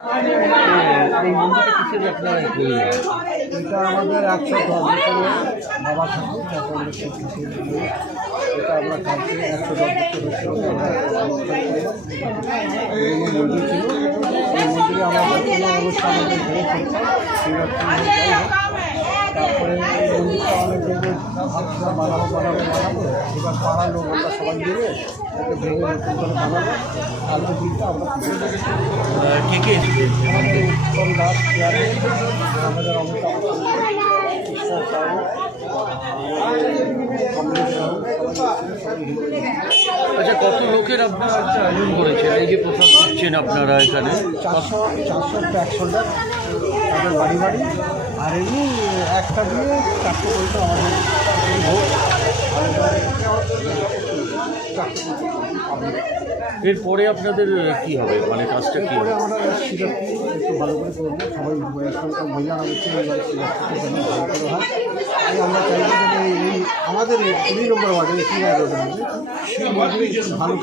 এই মন্দিরটা কিসের আপনারা এটা আমাদের 110 বছরের বাবা ঠাকুর যাকে আমরা শিখেছি। এটা আমরা কালকে 110 বছর মন্দির ছিল। এই মন্দিরে আমাদের কোনো অনুষ্ঠান ঘুরে করতাম। তারপরে এই মন্দিরটা অনেক ভেঙে ভাবছিলাম বানাবো। এবার পাড়ার লোক আমরা সবাই মিলে এটাকে ভেঙে নতুন করে বানাবো। কালকে দিনটা আমরা কে কে এসেছেন? আমাদের উত্তম দাস চেয়ারম্যান, আমাদের অমিতাভ আচ্ছা, কত লোকের আপনারা একটা আয়োজন করেছেন? এই যে প্রসাদ দিচ্ছেন আপনারা এখানে 400-100 তাদের বাড়ি বাড়ি, আর এমনি একটা দিয়ে 400 বলতে আমাদের ভোগ। এরপরে আপনাদের কি হবে, মানে কাজটা কি হবে? আমরা শিরাটি একটু ভালো করে করবো, সবাই এখানকার মহিলারা হচ্ছে এবার শিরাটিতে যেন ভালো করে হয়। আমরা চাইবো যে এই আমাদের 2 নম্বর ওয়ার্ডে ভালো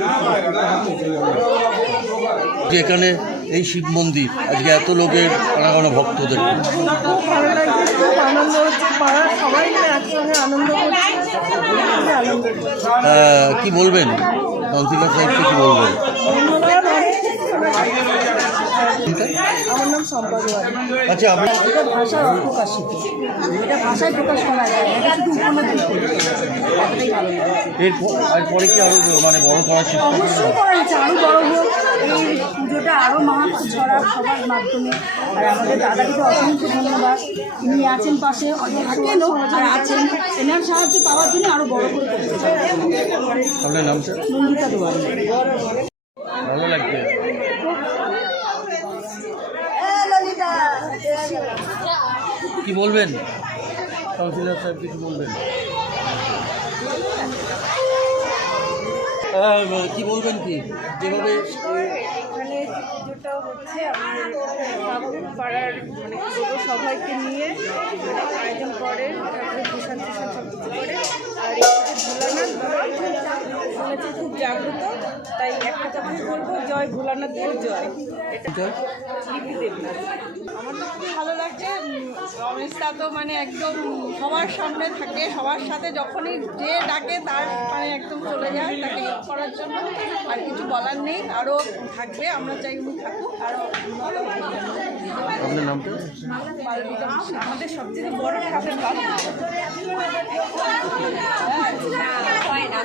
যে এখানে এই শিব মন্দির আজকে এত লোকের আনাগোনা ভক্তদের খুব ভালো লাগছে, খুব আনন্দ হচ্ছে, পাড়ার সবাই মিলে একসঙ্গে আনন্দ করছে। কি বলবেন কাউন্সিলর সাহেবকে, কি বলবেন? আমার নাম সম্পদ। আচ্ছা, আপনি এটা ভাষার অপ্রকাশিত, এটা ভাষায় প্রকাশ করা যায়, এটা শুধু উপলব্ধি এরপরে কি আরো মানে বড় করার চেষ্টা অবশ্যই করা হচ্ছে, আরও বড় হোক, এই পুজোটা আরও মাহাত্ম্য ছড়াক সবার মাধ্যমে। আর আমাদের দাদাকে অসংখ্য ধন্যবাদ, তিনি আছেন পাশে, অনেক থাকেনও আর আছেন, এনার সাহায্য পাওয়ার জন্য আরও বড় করে করতে চাই। আপনার নামটা? নন্দিতা দেওয়ানি। ভালো লাগছে। কি বলবেন কাউন্সিলর সাহেব, কিছু বলবেন? কি বলবেন, কি যেভাবে এখানে পুজোটা হচ্ছে আমাদের পাড়ার মানে পুরো সবাইকে নিয়ে আয়োজন করে, তারপরে ভূষণ টুষণ সব কিছু করে। আর ভোলানাথ শুনেছি খুব জাগ্রত, তাই একটা কথাই বলবো, জয় ভোলানাথ দেব জয়। এটা লিপি দেবনাথ। আমার তো খুবই ভালো লাগছে। রমেশদা তো মানে একদম সবার সামনে থাকে, সবার সাথে যখনই যে ডাকে তার মানে একদম চলে যায় তাকে হেল্প করার জন্য। আর কিছু বলার নেই, আরও থাকবে, আমরা চাই উনি থাকুক আরও। আপনার নামটা? আমাদের সবচেয়ে বড় ঠাকুর হয় না।